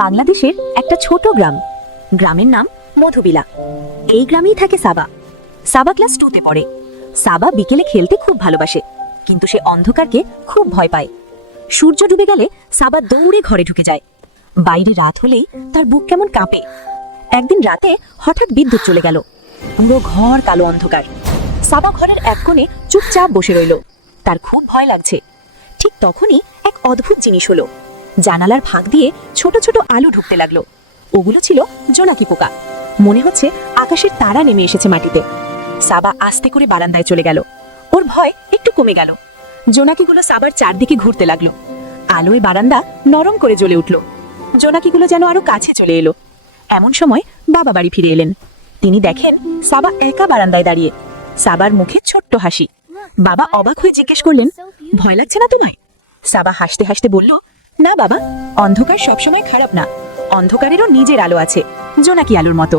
বাংলাদেশের একটা ছোট গ্রাম, গ্রামের নাম মধুবিলা। এই গ্রামেই থাকে সাবা। সাবা ক্লাস 2 তে পড়ে। সাবা বিকেলে খেলতে খুব ভালোবাসে, কিন্তু সে অন্ধকারকে খুব ভয় পায়। সূর্য ডুবে গেলে সাবা দৌড়ে ঘরে ঢুকে যায়। বাইরে রাত হলেই তার বুক কেমন কাঁপে। একদিন রাতে হঠাৎ বিদ্যুৎ চলে গেল। পুরো ঘর কালো অন্ধকার। সাবা ঘরের এক কোণে চুপচাপ বসে রইল। তার খুব ভয় লাগছে। ঠিক তখনই এক অদ্ভুত জিনিস হলো। জানালার ফাঁক দিয়ে ছোট ছোট আলো ঢুকতে লাগলো। ওগুলো ছিল জোনাকি পোকা। মনে হচ্ছে আকাশের তারা নেমে এসেছে মাটিতে। সাবা আস্তে করে বারান্দায় চলে গেল। ওর ভয় একটু কমে গেল। জোনাকিগুলো সাবার চারদিকে ঘুরতে লাগলো। আলোয় বারান্দা নরম করে জ্বলে উঠল। জোনাকিগুলো যেন আরো কাছে চলে এলো। এমন সময় বাবা বাড়ি ফিরে এলেন। তিনি দেখেন সাবা একা বারান্দায় দাঁড়িয়ে। সাবার মুখে ছোট্ট হাসি। বাবা অবাক হয়ে জিজ্ঞেস করলেন, ভয় লাগছে না তোমায়? সাবা হাসতে হাসতে বলল, না বাবা, অন্ধকার সবসময় খারাপ না। অন্ধকারেরও নিজের আলো আছে, জোনাকি আলোর মতো।